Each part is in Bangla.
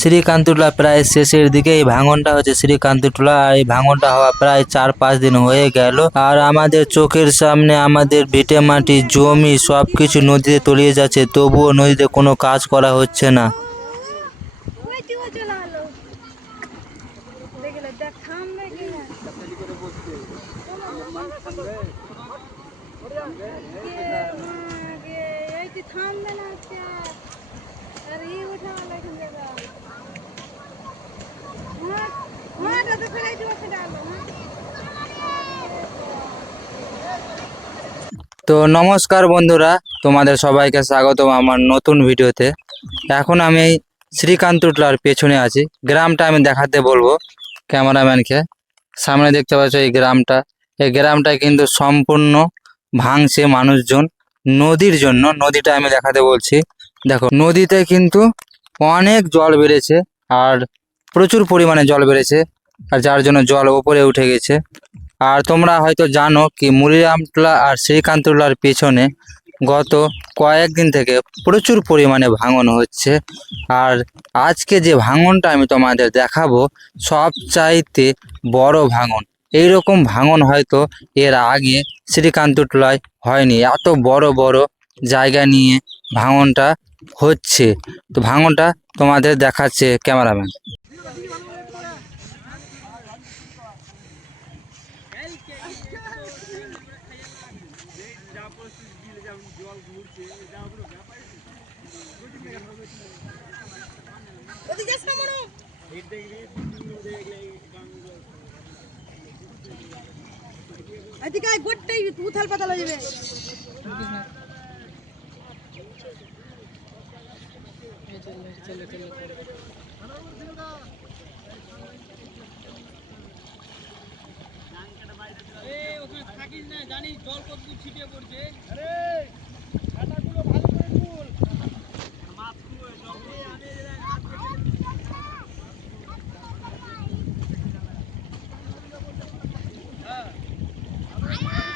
শ্রীকান্তটোলা প্রায় শেষের দিকে এই ভাঙনটা হচ্ছে শ্রীকান্তটোলা। আর এই ভাঙনটা হওয়া প্রায় 4-5 দিন হয়ে গেল। আর আমাদের চোখের সামনে আমাদের ভিটে মাটি জমি সবকিছু নদীতে তলিয়ে যাচ্ছে, তবুও নদীতে কোনো কাজ করা হচ্ছে না। তো নমস্কার বন্ধুরা, তোমাদের সবাইকে স্বাগতম আমার নতুন ভিডিওতে। এখন আমি শ্রীকান্তটোলার পেছনে আছি। গ্রামটা আমি দেখাতে বলবো ক্যামেরাম্যানকে। সামনে দেখতে পাচ্ছ এই গ্রামটা। এই গ্রামটা কিন্তু সম্পূর্ণ ভাঙছে মানুষজন নদীর জন্য। নদীটা আমি দেখাতে বলছি। দেখো নদীতে কিন্তু অনেক জল বেড়েছে, আর প্রচুর পরিমাণে জল বেড়েছে, আর যার জন্য জল ওপরে উঠে গেছে। আর তোমরা হয়তো জানো কি মনিরামটোলা আর শ্রীকান্তটোলার পেছনে গত কয়েকদিন থেকে প্রচুর পরিমাণে ভাঙন হচ্ছে। আর আজকে যে ভাঙনটা আমি তোমাদের দেখাবো সবচাইতে বড় ভাঙন। এইরকম ভাঙন হয়তো এর আগে শ্রীকান্তটোলায় হয়নি। এত বড় বড় জায়গা নিয়ে ভাঙনটা হচ্ছে। তো ভাঙনটা তোমাদের দেখাচ্ছে ক্যামেরাম্যান। গোটাই উথাল পাতাল হয়ে যাবে। জানিস জল কত ছিটিয়ে পড়ছে।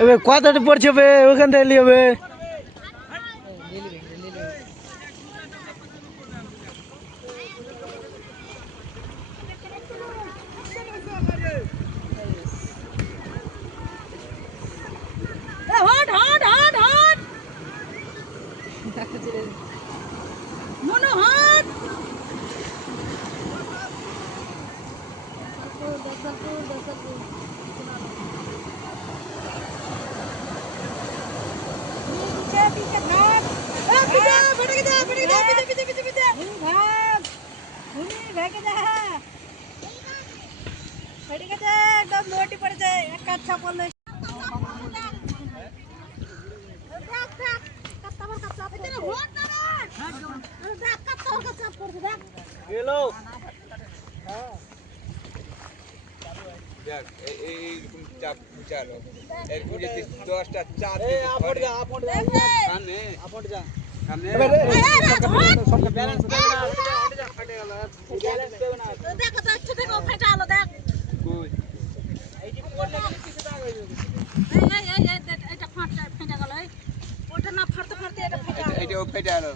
এবার কথাটা পড়ছে ওখান থেকে নিয়ে হবে। একদম মোটি পড়েছে এক কাচ্চা পড়লে এইরকম চাপ চালো এরকম যদি 10টা চাপ ব্যালেন্স ফাটে গেল। দেখো তো একটু দেখো ফেটা হলো দেখ কই এই যে পড়লে গেলে কিছু দাগ হয়ে যাবে। এটা ফেটা গেল। ওটা না ফাটতে ফাটতে এটা ফেটা গেল। এটাও ফেটা গেল।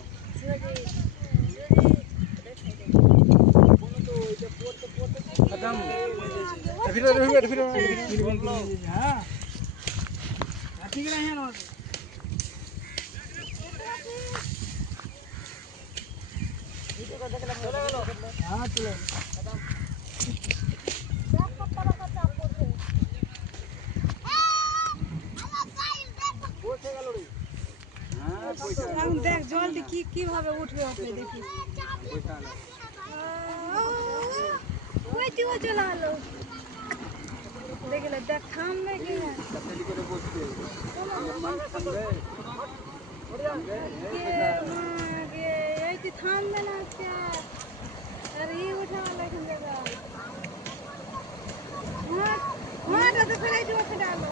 কোন তো এটা পড়তে পড়তে খতম হ্যাঁ ঠিক আছে না हाँ चलो देख जल्दी की भावे उठबे अपने देखी ওই দিও জ্বালালো দেখলে দেখ থামবে কি না ততলি করে বসছে মান থামবে এই যে থামবে না क्या अरे ये उठा वाला लेकिन जगह हां तो फिर जो से डालो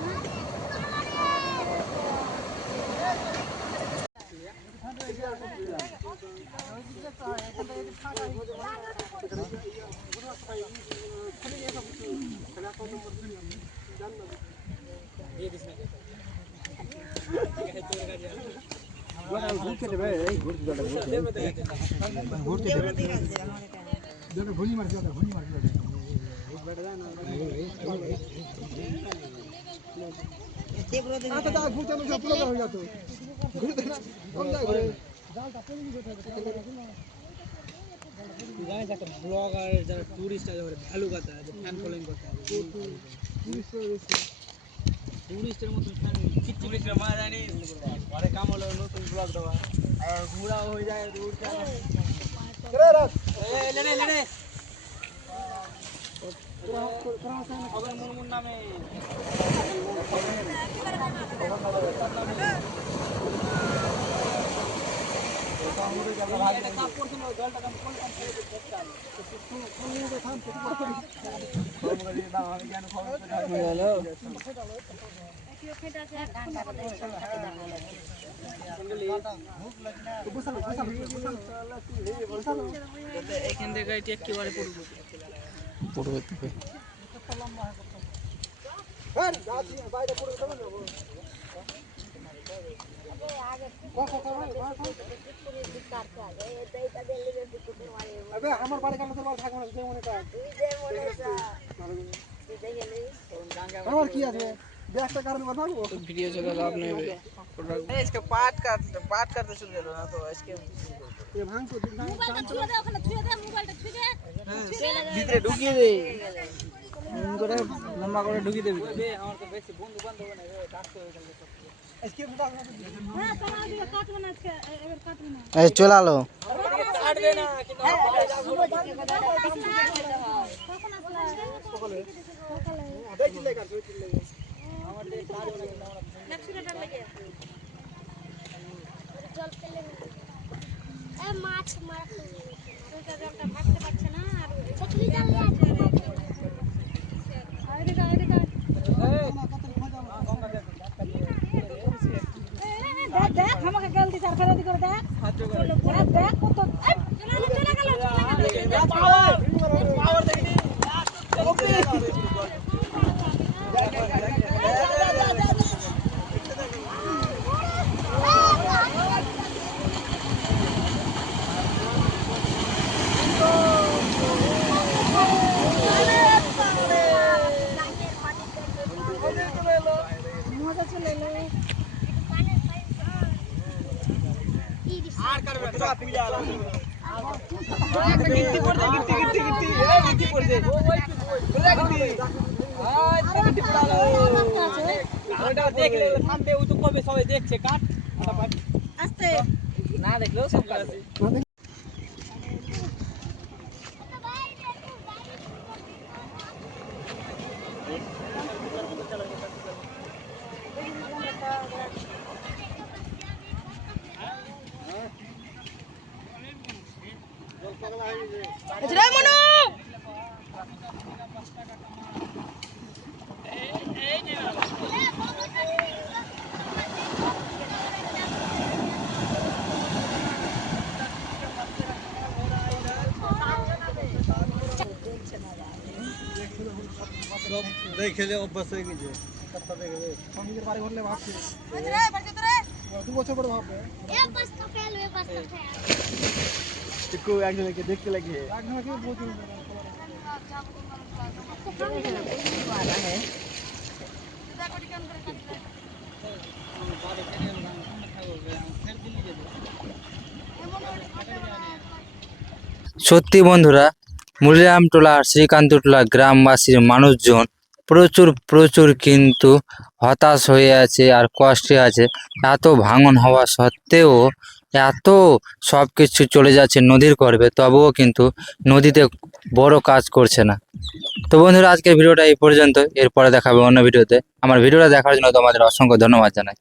ঘুরতে দেবে এই ঘুরতে দেবে ঘুরতে দেবে ব্লগার যারা টুরিস্ট আছে ভ্যালু কথা আছে ফ্যান ফলোইং কথা টুরিস্টের মতন ফ্যান টুরিস্টের মা জানি পরে কাম হলো নতুন ব্লগ দেওয়া আর ঘোরাও হয়ে যায় দূর নামে এখান থেকে গাড়িটি একেবারে পড়বে আমার বাড়ি গেলে তো থাকবো না মনে কর আমার কি আছে একটা কারণ থাকবো ভিডিও চলে লাভ নেবে इसके पार्ट काटते शुरू कर दो ना तो इसके ये भांग को মোবাইলটা ছুঁয়ে দে ওখানে ছুঁয়ে দে মোবাইলটা ছুঁয়ে দে ভিতরে ঢুকিয়ে দে করে লম্বা করে ঢুকিয়ে দে আমার তো বেশি বন্ধু বান্ধব না রে কাটতে হয়ে গেল इसके হ্যাঁ তোমার দিকে কাটবো না আজকে এবার কাটবো না এই চলে আলো কাটবে না কিন্তু কখন আসলে সকালে আদাই চিল্লাই কাট চিল্লাই আমার দে কাটবো না কিন্তু আমরা নেক্সট লাগে জল পেলে এ মাছ মাছ ওটা জলটা ভাগতে পারছে না আর কচুরি জাল দেখ আমাকে গেল দিতে আর ফেরাদি করে দেখ দেখ কত চলে গেল পাওয়ার দেখি মজা চলে এলো আর করবে তো আপনি যা আলো গিট্টি পড়ছে গিট্টি এই গিট্টি পড়ছে ওই গিট্টি গিট্টি পড়ালো ওটা দেখলে থামবে ও তো কবে সবাই দেখছে কাট আস্তে না দেখলেও সব কাটবে রে মনু দেখলে অভ্যাস হয়ে গেছে কথা দেখবে সঙ্গীর বাড়ি ঘুরলে ভাবছি রে বাড়ি রে 2 বছর পরে ভাববে এক পাঁচটা ফেল এক পাঁচটা ফেল একটু একজনকে দেখতে লাগে একজনকে বুঝুন সত্যি বন্ধুরা, মুলিরামটোলা শ্রীকান্তটোলা গ্রামবাসীর মানুষজন প্রচুর কিন্তু হতাশ হয়ে আছে আর কষ্টে আছে। এত ভাঙন হওয়া সত্ত্বেও এত সব কিছু চলে যাচ্ছে নদীর গর্ভে, তবুও কিন্তু নদীতে বড় কাজ করছে না। তো বন্ধুরা, আজকের ভিডিওটা এই পর্যন্ত। এরপরে দেখাবে অন্য ভিডিওতে। আমার ভিডিওটা দেখার জন্য তোমাদের অসংখ্য ধন্যবাদ জানাই।